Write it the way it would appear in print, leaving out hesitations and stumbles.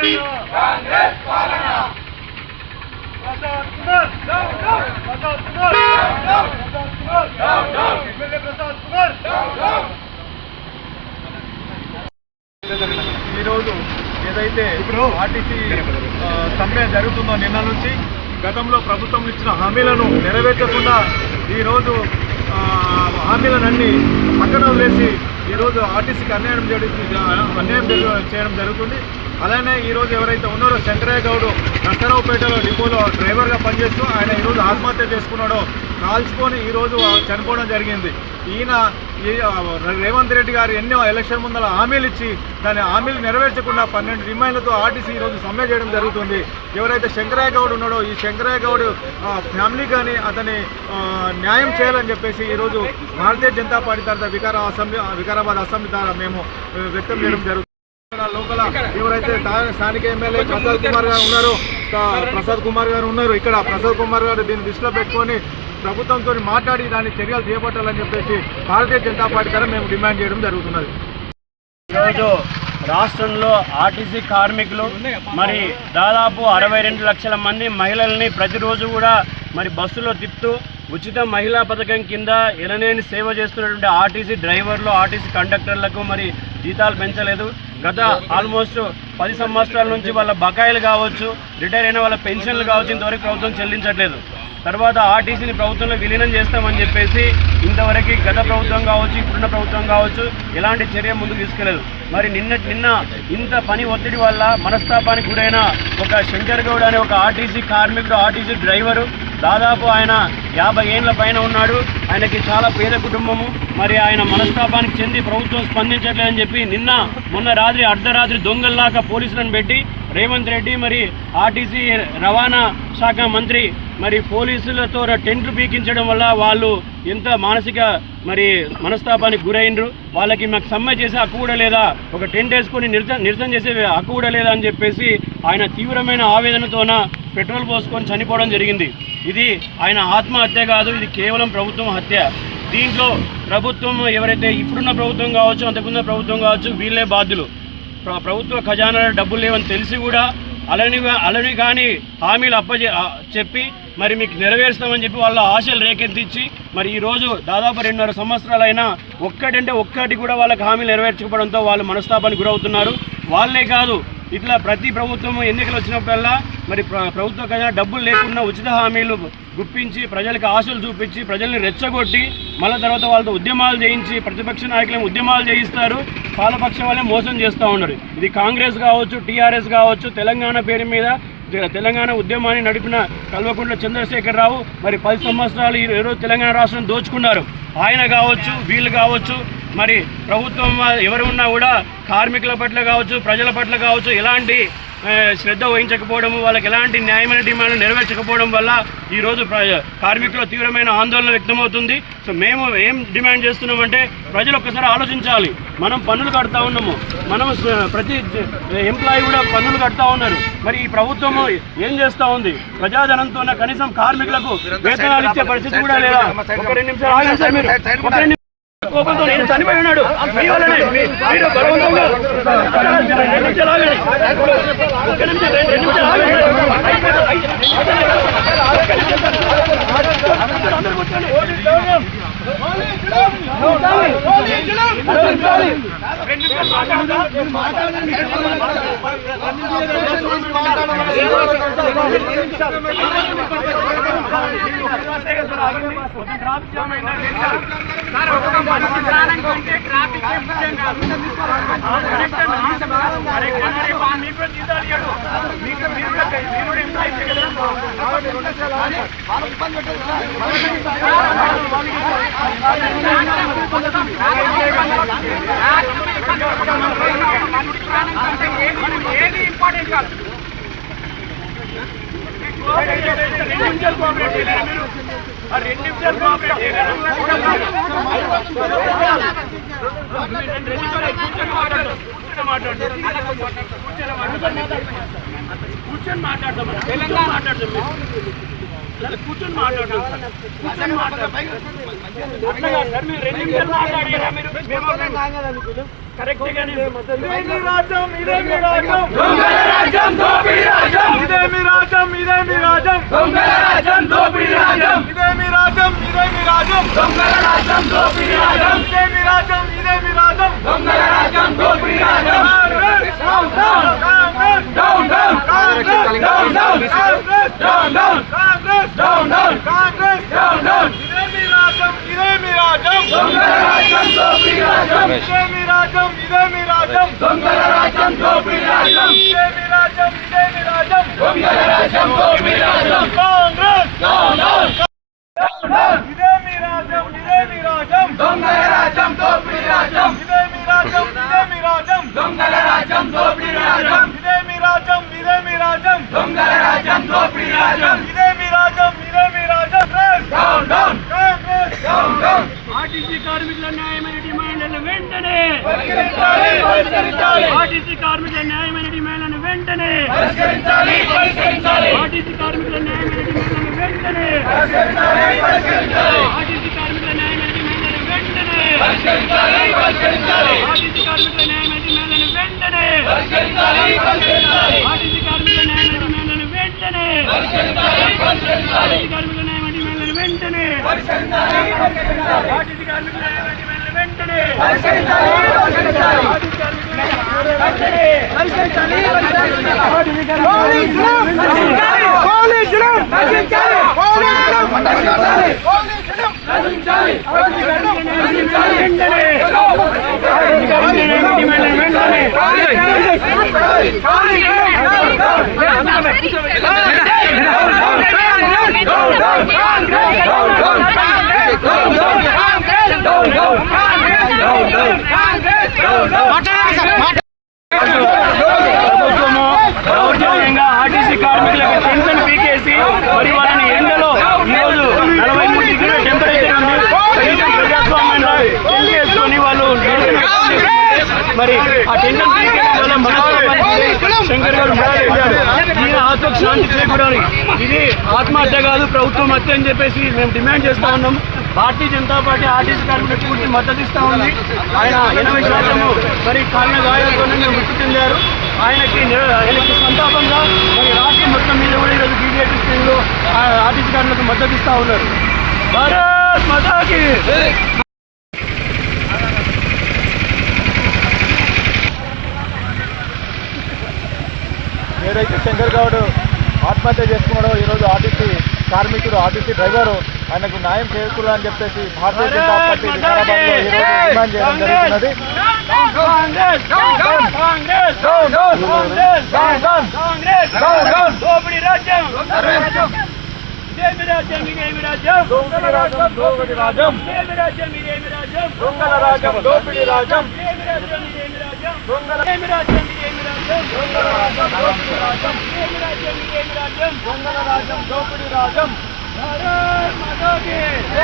ఈరోజు ఏదైతే ఆర్టీసీ సమ్మె జరుగుతుందో నిన్న నుంచి గతంలో ప్రభుత్వం ఇచ్చిన హామీలను నెరవేర్చకుండా ఈరోజు హామీలనన్నీ పక్కన వదిలేసి ఈరోజు ఆర్టీసీకి అన్యాయం చేయడం జరుగుతుంది. అలానే ఈరోజు ఎవరైతే ఉన్నారో శంకరయ్య గౌడ్ నర్సరావుపేటలో డిపోలో డ్రైవర్గా పనిచేస్తూ ఆయన ఈరోజు ఆత్మహత్య చేసుకున్నాడో కాల్చుకొని ఈరోజు చనిపోవడం జరిగింది. ఈయన రేవంత్ రెడ్డి గారు ఎన్నో ఎలక్షన్ ముందర హామీలు ఇచ్చి దాని హామీలు నెరవేర్చకుండా 12 డిమాండ్లతో ఆర్టీసీ ఈరోజు సమ్మె చేయడం జరుగుతుంది. ఎవరైతే శంకరయ్య గౌడ్ ఉన్నాడో ఈ శంకరయ్య గౌడ్ ఫ్యామిలీ కానీ అతని న్యాయం చేయాలని చెప్పేసి ఈరోజు భారతీయ జనతా పార్టీ తరఫున వికారాబాద్ అసెంబ్లీ ద్వారా మేము వ్యక్తం చేయడం జరుగుతుంది. లోకల్ ఎవరైతే స్థానిక ఎమ్మెల్యే ప్రసాద్ కుమార్ గారు ఉన్నారు ఇక్కడ ప్రసాద్ కుమార్ గారు దీన్ని దృష్టిలో పెట్టుకొని ప్రభుత్వంతో మాట్లాడి దాన్ని చర్యలు చేపట్టాలని చెప్పేసి భారతీయ జనతా పార్టీ ద్వారా మేము డిమాండ్ చేయడం జరుగుతున్నది. ఈరోజు రాష్ట్రంలో ఆర్టీసీ కార్మికులు మరి దాదాపు 62 లక్షల మంది మహిళల్ని ప్రతిరోజు కూడా మరి బస్సులో తిప్పుతూ ఉచిత మహిళా పథకం కింద ఎనలేని సేవ చేస్తున్నటువంటి ఆర్టీసీ డ్రైవర్లు ఆర్టీసీ కండక్టర్లకు మరి జీతాలు పెంచలేదు. గత ఆల్మోస్ట్ 10 సంవత్సరాల నుంచి వాళ్ళ బకాయిలు కావచ్చు, రిటైర్ అయిన వాళ్ళ పెన్షన్లు కావచ్చు ఇంతవరకు ప్రభుత్వం చెల్లించట్లేదు. తర్వాత ఆర్టీసీని ప్రభుత్వంలో విలీనం చేస్తామని చెప్పేసి ఇంతవరకు గత ప్రభుత్వం కావచ్చు ఇప్పుడున్న ప్రభుత్వం కావచ్చు ఎలాంటి చర్య ముందుకు తీసుకెళ్లలేదు. మరి నిన్న ఇంత పని ఒత్తిడి వల్ల మనస్తాపానికి గురైన ఒక శంకర్ గౌడ్ అనే ఒక ఆర్టీసీ కార్మికుడు ఆర్టీసీ డ్రైవరు దాదాపు ఆయన 50 ఏళ్ల పైన ఉన్నాడు. ఆయనకి చాలా పేద కుటుంబము. మరి ఆయన మనస్తాపానికి చెంది ప్రభుత్వం స్పందించట్లేదని చెప్పి మొన్న రాత్రి అర్ధరాత్రి దొంగల్లాగా పోలీసులను పెట్టి రేవంత్ రెడ్డి మరి ఆర్టీసీ రవాణా శాఖ మంత్రి మరి పోలీసులతో టెంట్లు పీకించడం వల్ల వాళ్ళు ఎంత మానసిక మరి మనస్తాపానికి గురైనరు. వాళ్ళకి మాకు సమ్మె చేసే హక్కు కూడా లేదా, ఒక టెంట్ వేసుకొని నిరసన చేసే హక్కు కూడా లేదా అని చెప్పేసి ఆయన తీవ్రమైన ఆవేదనతోన పెట్రోల్ పోసుకొని చనిపోవడం జరిగింది. ఇది ఆయన ఆత్మహత్య కాదు, ఇది కేవలం ప్రభుత్వం హత్య. దీంట్లో ప్రభుత్వం ఎవరైతే ఇప్పుడున్న ప్రభుత్వం కావచ్చు అంతకుముందు ప్రభుత్వం కావచ్చు వీళ్ళే బాధ్యులు. ప్రభుత్వ ఖజానాలో డబ్బులు లేవని తెలిసి కూడా అలని కానీ హామీలు చెప్పి మరి మీకు నెరవేరుస్తామని చెప్పి వాళ్ళ ఆశలు రేకెత్తించి మరి ఈరోజు దాదాపు 2.5 సంవత్సరాలైనా ఒక్కటి కూడా వాళ్ళకి హామీలు నెరవేర్చకపోవడంతో వాళ్ళు మనస్తాపానికి గురవుతున్నారు. వాళ్ళే కాదు ఇట్లా ప్రతి ప్రభుత్వం ఎన్నికలు వచ్చినప్పుడల్లా మరి ప్రభుత్వ ఖజానా డబ్బులు లేకుండా ఉచిత హామీలు గుప్పించి ప్రజలకు ఆశలు చూపించి ప్రజల్ని రెచ్చగొట్టి మళ్ళీ తర్వాత వాళ్ళతో ఉద్యమాలు చేయించి ప్రతిపక్ష నాయకులను ఉద్యమాలు చేయిస్తారు, పాలపక్షం వాళ్ళే మోసం చేస్తూ ఉన్నారు. ఇది కాంగ్రెస్ కావచ్చు టీఆర్ఎస్ కావచ్చు తెలంగాణ పేరు మీద తెలంగాణ ఉద్యమాన్ని నడిపిన కల్వకుంట్ల చంద్రశేఖరరావు మరి 10 సంవత్సరాలు ఈరోజు తెలంగాణ రాష్ట్రం దోచుకున్నారు. ఆయన కావచ్చు వీళ్ళు కావచ్చు మరి ప్రభుత్వం ఎవరు ఉన్నా కూడా కార్మికుల పట్ల కావచ్చు ప్రజల పట్ల కావచ్చు ఎలాంటి శ్రద్ధ వహించకపోవడం, వాళ్ళకి ఎలాంటి న్యాయమైన డిమాండ్లు నెరవేర్చకపోవడం వల్ల ఈరోజు కార్మికుల తీవ్రమైన ఆందోళన వ్యక్తమవుతుంది. సో మేము ఏం డిమాండ్ చేస్తున్నామంటే ప్రజలు ఒక్కసారి ఆలోచించాలి. మనం పన్నులు కడతా ఉన్నాము, మనం ప్రతి ఎంప్లాయీ కూడా పన్నులు కడతా ఉన్నారు. మరి ఈ ప్రభుత్వం ఏం చేస్తూ ఉంది? ప్రజాధనంతో కనీసం కార్మికులకు వేతనాలు ఇచ్చే పరిస్థితి కూడా లేదా? ఒక 2 నిమిషాలు ఆగండి సార్, మీరు కోపంతో నేను చనిపోయి ఉన్నాడు మీ వల్లనే మీరు బలవంతంగా 2 నిమిషాలు ఆగండి, 1 నిమిషం 2 నిమిషాలు ఆగండి. ఏది ఇంపార్టెంట్ కాదు. కూర్చొని మాట్లాడతాం తెలంగాణ మాట్లాడతాం కూర్చొని మాట్లాడతాం సార్. మీరు 2 నిమిషాలు మాట్లాడారా? మీరు కరెక్ట్ గానే రాజ్యం దొంగల రాజ్యం దోపిడీ రాజ్యం ఇదే మీ రాజ్యం దొంగల రాజ్యం దోపిడీ రాజ్యం Congress down down Congress down down Congress down down Congress down down Congress down down ఇదే మీ రాజ్యం దొంగల రాజ్యం దోపిడీ రాజ్యం ఇదే మీ రాజ్యం దొంగల రాజ్యం దోపిడీ రాజ్యం ఇదే మీ రాజ్యం దొంగల రాజ్యం దోపిడీ రాజ్యం కాంగ్రెస్ డౌన్ డౌన్ ఇదే మీ రాజ్యం దొంగల రాజ్యం దోపిడీ రాజ్యం ఇదే మీ రాజ్యం దొంగల రాజ్యం దోపిడీ రాజ్యం ఇదే మీ రాజ్యం దొంగల రాజ్యం దోపిడీ రాజ్యం ఇదే మీ రాజ్యం down down Congress down down RTC కార్మికుల న్యాయమైన డిమాండ్లను వెంటనే పరిష్కరించాలి ఆర్టీసీ కార్మికుల న్యాయమైన డిమాండ్లను వెంటనే పరిష్కరించాలి ఆర్టీసీ కార్మికుల న్యాయమైన డిమాండ్లను వెంటనే ఆర్టీసీ కార్మికుల న్యాయమైన డిమాండ్లను వెంటనే ఆర్టీసీ కార్మికుల న్యాయమైన డిమాండ్లను వెంటనే ఆర్టీసీ కార్మికుల న్యాయమైన డిమాండ్లను వెంటనే ఆర్టీసీ కార్మికుల న్యాయమైన డిమాండ్లను వెంటనే ఆర్టీసీ కార్మికుల న్యాయమైన డిమాండ్లను వెంటనే ప్రభుత్వము దౌర్జన్యంగా ఆర్టీసీ కార్మికులకు టెన్షన్ పీకేసి మరి వాళ్ళని ఎండలో ఈరోజు 43 డిగ్రీల టెంపరేచర్ ఉంది ప్రజాస్వామ్యంలో టెంట్ వేసుకొని వాళ్ళు మరి ఆ టెన్షన్ పీకేయడం వల్ల మనోభావానికి శంకర్ గారు మాట్లాడారు. ఈయన ఆత్మకు శాంతి చేకూరాలి. ఇది ఆత్మహత్య కాదు, ప్రభుత్వం హత్య అని చెప్పేసి మేము డిమాండ్ చేస్తా ఉన్నాం. భారతీయ జనతా పార్టీ ఆర్టీసీ కార్మికులకు పూర్తి మద్దతు ఇస్తా ఉంది. ఆయన 80% మరి కాలిన గాయాలతోనే మృతి చెందారు. ఆయనకి సంతాపంగా మరి రాష్ట్రం మొత్తం మీద కూడా ఈరోజు బీజేపీ శ్రేణులు ఆర్టీసీ కార్మికులకు మద్దతు ఇస్తా ఉన్నారు. భారత్ మాతాకి ఏదైతే శంకర్ గౌడ్ ఆత్మహత్య చేసుకున్నాడో ఈరోజు ఆర్టీసీ కార్మికుడు ఆర్టీసీ డ్రైవరు ఆయనకు న్యాయం చేకూరాలని చెప్పేసి భారతీయ జనతా పార్టీ వికారాబాద్లో ఈరోజు డిమాండ్ చేయడం జరుగుతున్నది. భారత్ మాతా కీ జై.